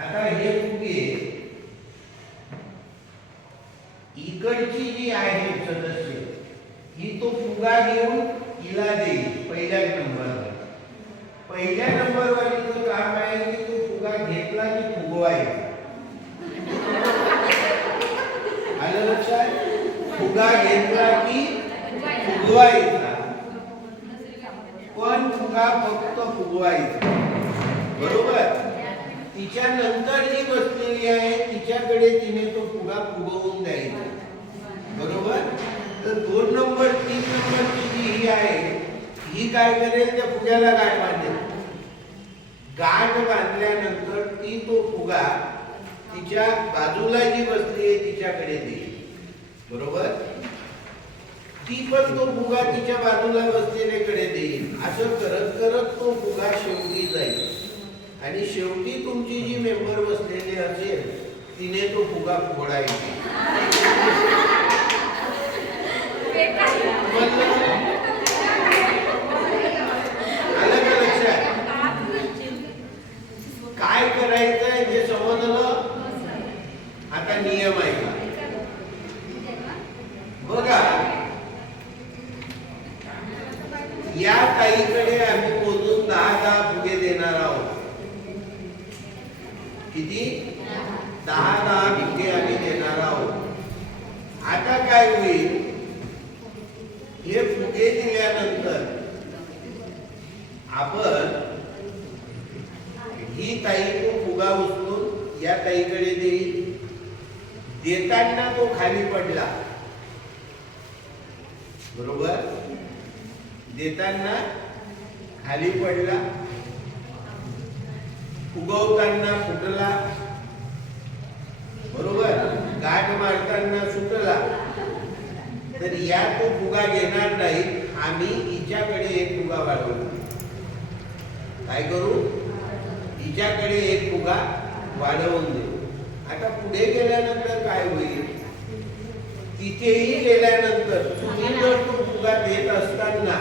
आता हे फुगे इकडची जी आहे सदस्य ही तो फुगा घेऊन हिला देईल पहिल्या नंबरवर. पहिल्या नंबरवरील काम आहे की तो फुगा घेतला की फुगवायचा. आलं लक्षात? फुगा घेतला की फुगवायचा, पण फुगा फक्त फुगवायचा. बरोबर? तिच्या नंतर जी बसलेली आहे तिच्याकडे तिने तो फुगा फुगवून द्यायचा. बरोबर? तर 2 नंबर 3 नंबरची जी ही आहे ही काय करेल, त्या फुग्याला गाठ बांधेल. गाठ बांधल्यानंतर ती तो फुगा तिच्या बाजूला जी बसली आहे तिच्याकडे देईल. बरोबर? ती पण तो फुगा तिच्या बाजूला बसलेल्याकडे देईल. असं करत करत तो फुगा शेवटी जाईल आणि शेवटी तुमची जी मेंबर बसलेली असेल तिने तो फुगा फोडायचा. आलं का लक्षात? काय करायचंय हे समजलं? आता नियम आहे का बघा. या ताईकडे आम्ही मोजून 10 फुगे देणार आहोत. किती? 10 फुगे आम्ही देणार आहोत. आता काय होईल, हे फुगे दिल्यानंतर आपण ही ताई तो फुगा उचलून या ताईकडे देईल. देताना तो खाली पडला. बरोबर? देताना खाली पडला, फुगवताना फुटला. बरोबर? गाठ मारताना सुटला. तर या तो फुगा घेणार नाही, आम्ही हिच्याकडे एक फुगा वाढवू. काय करू? हिच्याकडे एक फुगा वाढवून देऊ. आता पुढे गेल्यानंतर काय होईल, तिथेही गेल्यानंतर तुम्ही जर तो फुगा देत असताना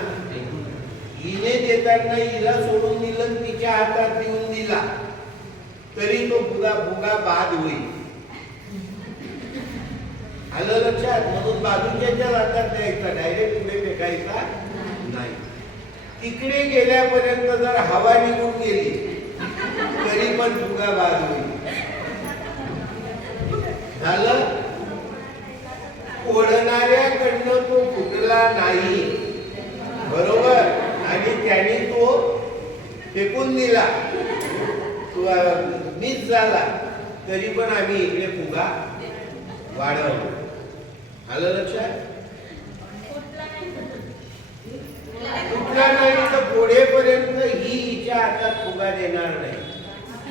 हिने देताना हिला सोडून दिलं, तिच्या हातात देऊन दिला, तरी तो फुगा बाद होईल. आलं लक्षात? म्हणून बाजूच्या हातात द्यायचा, डायरेक्ट पुढे फेकायचा नाही. तिकडे गेल्यापर्यंत जर हवा निघून गेली तरी पण फुगा बाद होईल. झालं? ओढणाऱ्याकडनं तो फुटला नाही. बरोबर? आणि त्याने तो फेकून दिला, मिस झाला, तरी पण आम्ही इकडे फुगा वाढवतो. आलं लक्षात? कुठला नाही तर पुढेपर्यंत ही हिच्या हातात फुगा देणार नाही.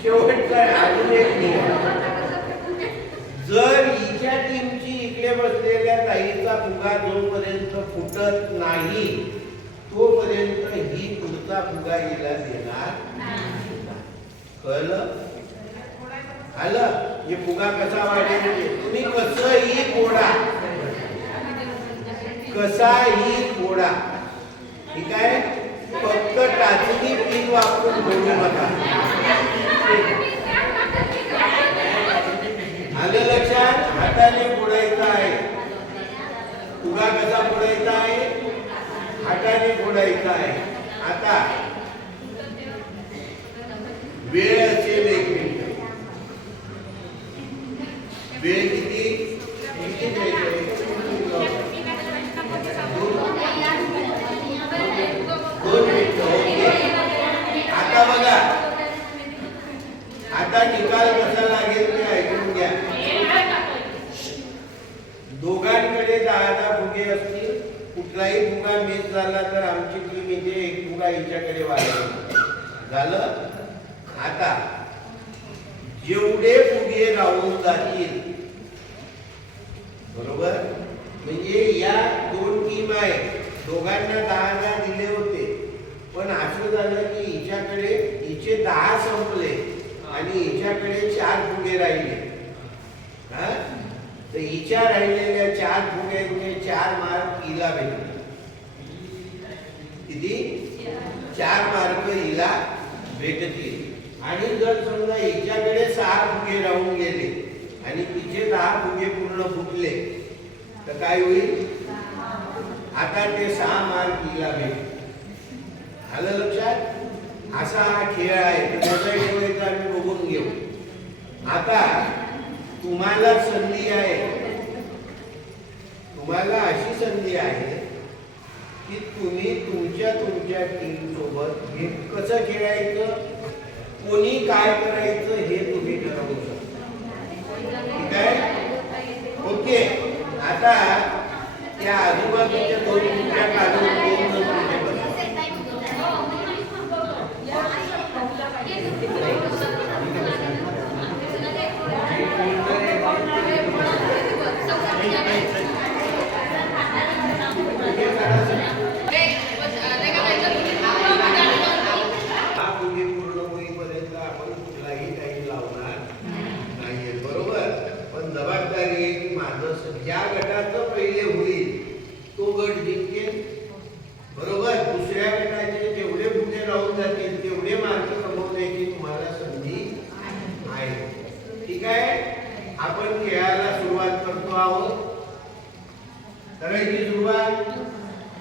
शेवटचा अजून एक नियम, जर हिच्या टीमची इकडे बसलेल्या ताईचा फुगा जोपर्यंत फुटत नाही तोपर्यंत ही पुढचा फुगा हिला देणार नाही. कळलं? आलं? हे फुगा कसा वाढेल तुम्ही कसंही फोडा, कसाही फोडा. ठीक आहे? फक्त टाचणी पिन वापरून फोडू नका. आलं लक्षात? हाताने फोडायचा आहे. फुगा कसा फोडायचा आहे? हाताने फोडायचा आहे. आता वेळ असेल 1 मिनिट. वेळ किती? आता बघा, आता निकाल कसा लागेल ते ऐकून घ्या. दोघांकडे 10 फुगे असतील. कुठलाही फुगा मिस झाला तर आमची टीम इथे एक फुगा हिच्याकडे वाढवेल. झालं? आता जेवढे फुगे राहून जातील, बरोबर, म्हणजे या 2 टीम आहेत, दोघांना 10 दिले होते, पण असं झालं की हिच्याकडे हिचे 10 संपले आणि हिच्याकडे 4 फुगे राहिले. तर हिच्या राहिलेल्या 4 फुग्यांचे 4 मार्क हिला भेटले. किती? 4 मार्क हिला भेटतील. आणि जर समजा हिच्याकडे 6 फुगे राहून गेले आणि तिचे 10 फुगे पूर्ण फुटले तर काय होईल? आता ते 6 मार्क हिला भेटतील. आलं लक्षात? असा हा खेळ आहे. ठेवायचा आम्ही बघून घेऊ. आता तुम्हाला संधी आहे, तुम्हाला अशी संधी आहे की तुम्ही तुमच्या टीम सोबत हे कसं खेळायचं, कोणी काय करायचं हे तुम्ही ठरवू शकता. ठीक आहे? ओके. आता त्या आजूबाजूच्या 2 तुमच्या काढून 2 तुमचे बसा. ज्या गटाचं पहिले होईल तो गट जिंकेल. बरोबर. दुसऱ्या गटाचे जेवढे फुगे राहून जातील तेवढे मार्क कमवण्याची तुम्हाला संधी आहे. ठीक आहे? आपण खेळायला सुरुवात करतो आहोत. करायची सुरुवात.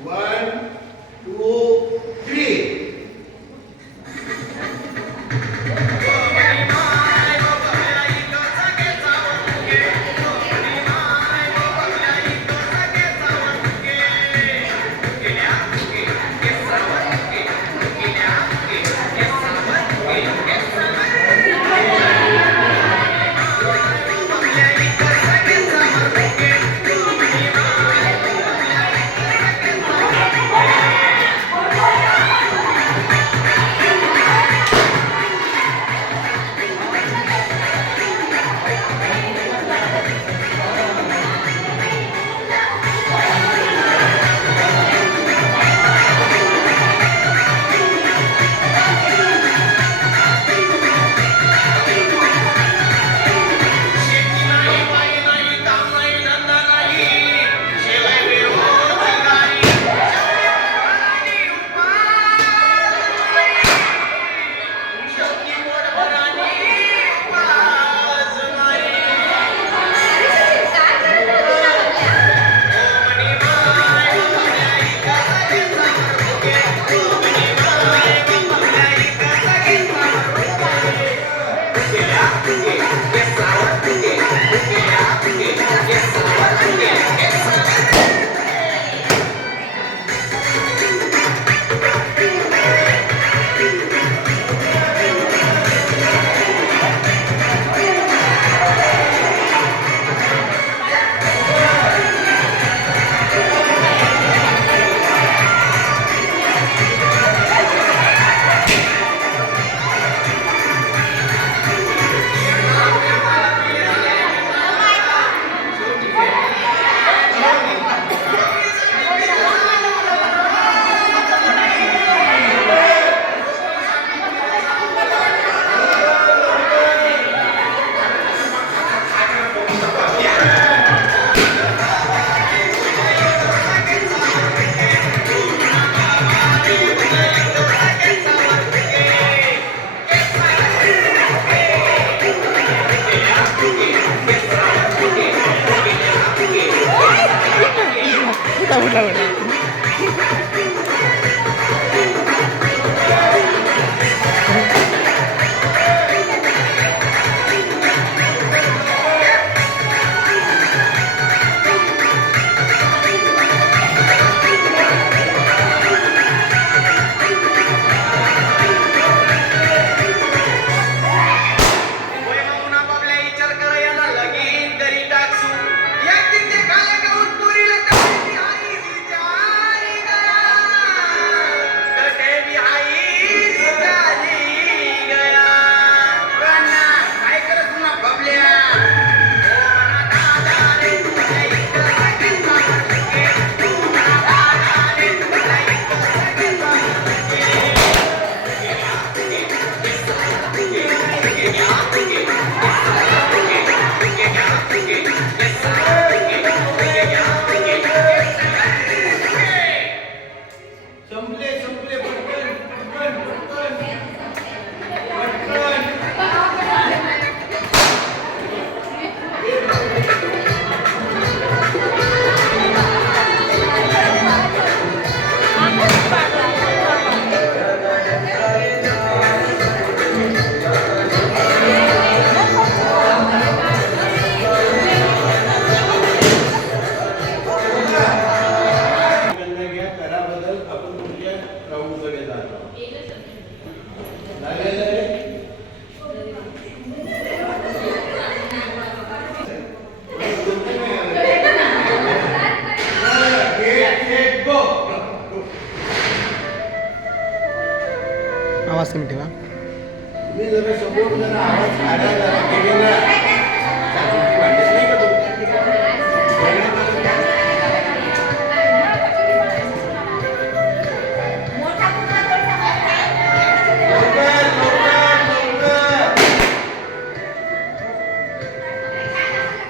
1 2 3. या तिथे गाल्या गाऊन पुरीला आवाज कमी ठेवा. तुम्ही जरा समोर जरा आवाज काढा जरा केलेला सासूची भांडत नाही का तुमची?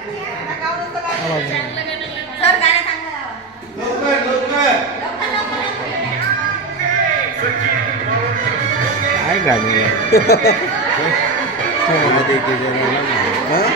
आवाज नाही. लवकर लवकर काय गाणी हां?